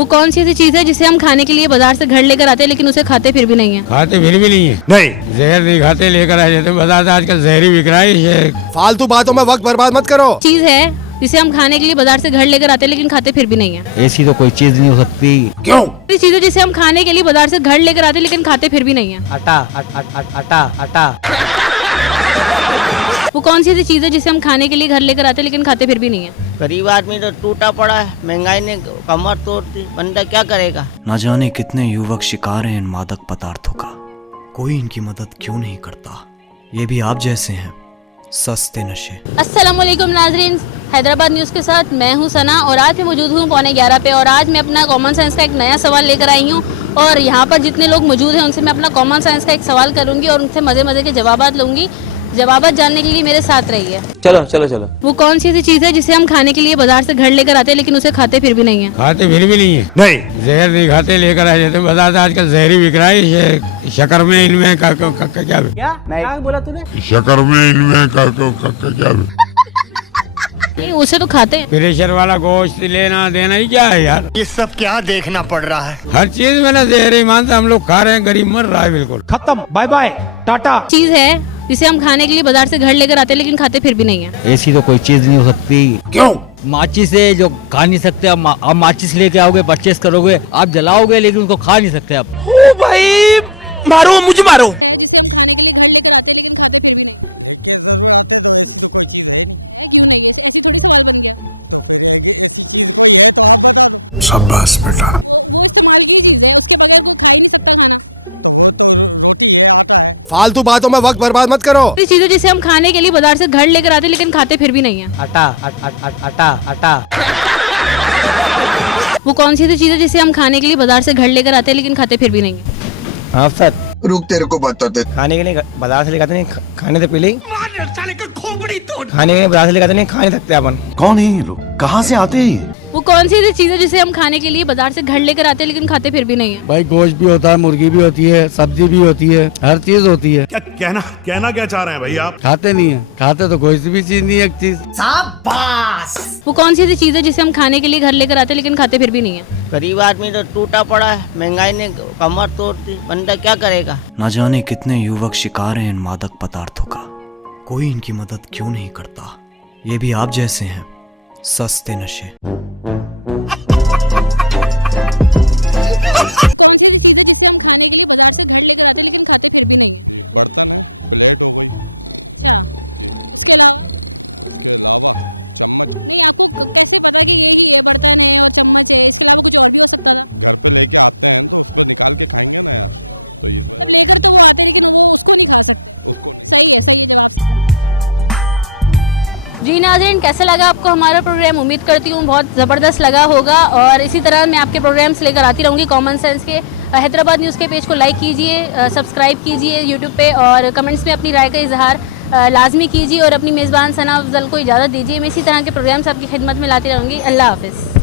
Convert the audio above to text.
वो कौन सी ऐसी चीज है जिसे हम खाने के लिए बाजार से घर लेकर आते हैं लेकिन उसे खाते फिर भी नहीं है? खाते फिर भी नहीं है। नहीं, जहर नहीं खाते, लेकर आ जाते बाजार से। आजकल जहर ही बिक रहा है ये। फालतू बातों में वक्त बर्बाद मत करो। चीज है जिसे हम खाने के लिए बाजार से घर लेकर आते हैं लेकिन खाते फिर भी नहीं है। ऐसी तो कोई चीज नहीं हो सकती। क्यों? ऐसी चीज है जिसे हम खाने के लिए बाजार से घर लेकर आते हैं लेकिन खाते फिर भी नहीं है। आटा आटा आटा। वो कौन सी ऐसी चीज है जिसे हम खाने के लिए घर लेकर आते हैं लेकिन खाते फिर भी नहीं है? गरीब आदमी तो टूटा पड़ा है, महंगाई ने कमर तोड़ दी, बंदा क्या करेगा। न जाने कितने युवक शिकार हैं इन मादक पदार्थों का, कोई इनकी मदद क्यों नहीं करता। ये भी आप जैसे हैं, सस्ते नशे। अस्सलामुअलैकुम नाजरीन, हैदराबाद न्यूज़ के साथ मैं हूं सना और आज मैं मौजूद हूं 11:15 पे। और आज मैं अपना कॉमन साइंस का एक नया सवाल लेकर आई हूं और यहां पर जितने लोग मौजूद हैं उनसे मैं अपना कॉमन साइंस का एक सवाल करूंगी और उनसे मज़े के जवाबात लूंगी। जवाबात जानने के लिए मेरे साथ रहिए। चलो चलो चलो। वो कौन सी ऐसी चीज़ है जिसे हम खाने के लिए बाजार से घर लेकर आते हैं लेकिन उसे खाते फिर भी नहीं है? खाते फिर भी नहीं है। नहीं, जहर नहीं खाते, लेकर आ जाते बाजार से। आजकल जहर ही बिक रहा है ये। शक्कर में इनमें क्या बोला तूने? शक्कर में इनमें क्या नहीं, उसे तो खाते हैं। प्रेशर वाला गोश्त लेना देना ही क्या है यार। ये सब क्या देखना पड़ रहा है। हर चीज में ना जहर ही मानता, हम लोग खा रहे हैं, गरीब मर रहा है बिल्कुल। खत्म, बाय बाय, टाटा। चीज़ है जिसे हम खाने के लिए बाजार से घर लेकर आते हैं लेकिन खाते फिर भी नहीं है। ऐसी तो कोई चीज नहीं हो सकती। क्यों? माचिस है जो खा नहीं सकते। आप माचिस लेके आओगे, परचेस करोगे, आप जलाओगे लेकिन उसको खा नहीं सकते आप। ओ भाई, मारो मुझे, मारो। शाबाश बेटा। फालतू बातों में वक्त बर्बाद मत करो। ऐसी चीज़ है जिसे हम खाने के लिए बाजार से घर लेकर आते हैं लेकिन खाते फिर भी नहीं है। आटा आटा आटा। वो कौन सी ऐसी चीज़ है जिसे हम खाने के लिए बाजार से घर लेकर आते हैं लेकिन खाते फिर भी नहीं है? हाँ सर, रुक तेरे को बताते। खाने के लिए बाजार से लेकर आते नहीं, खाने से पहले खाने के लिए बाजार से लेकर आते नहीं, खा नहीं सकते अपन। कौन है ये लोग, कहाँ से आते हैं? वो कौन सी ऐसी चीज़ है जिसे हम खाने के लिए बाजार से घर लेकर आते हैं लेकिन खाते फिर भी नहीं है? भाई गोश्त भी होता है, मुर्गी भी होती है, सब्जी भी होती है, हर चीज होती है। क्या कहना क्या चाह रहे हैं भाई आप? खाते नहीं है। खाते तो कोई सी भी चीज नहीं है एक चीज। वो कौन सी ऐसी चीज़ है जिसे हम खाने के लिए घर लेकर आते हैं लेकिन खाते फिर भी नहीं है? गरीब आदमी तो टूटा पड़ा है, महंगाई ने कमर तोड़ दी, बंदा क्या करेगा। न जाने कितने युवक शिकार हैं इन मादक पदार्थों का, कोई इनकी मदद क्यों नहीं करता। ये भी आप जैसे हैं, सस्ते नशे। जी नाज़रीन, कैसा लगा आपको हमारा प्रोग्राम? उम्मीद करती हूँ बहुत ज़बरदस्त लगा होगा और इसी तरह मैं आपके प्रोग्राम्स लेकर आती रहूँगी कॉमन सेंस के। हैदराबाद न्यूज़ के पेज को लाइक कीजिए, सब्सक्राइब कीजिए यूट्यूब पे और कमेंट्स में अपनी राय का इजहार लाजमी कीजिए और अपनी मेज़बान सना अफजल को इजाज़त दीजिए। मैं इसी तरह के प्रोग्राम्स आपकी खिदमत में लाती रहूँगी। अल्लाह हाफ़िज़।